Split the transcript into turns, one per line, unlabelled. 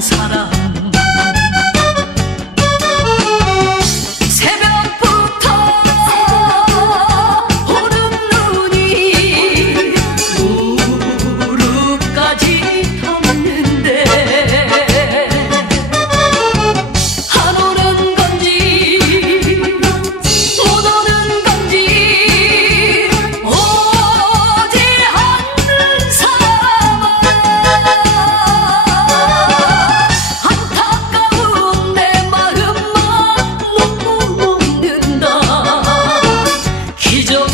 사람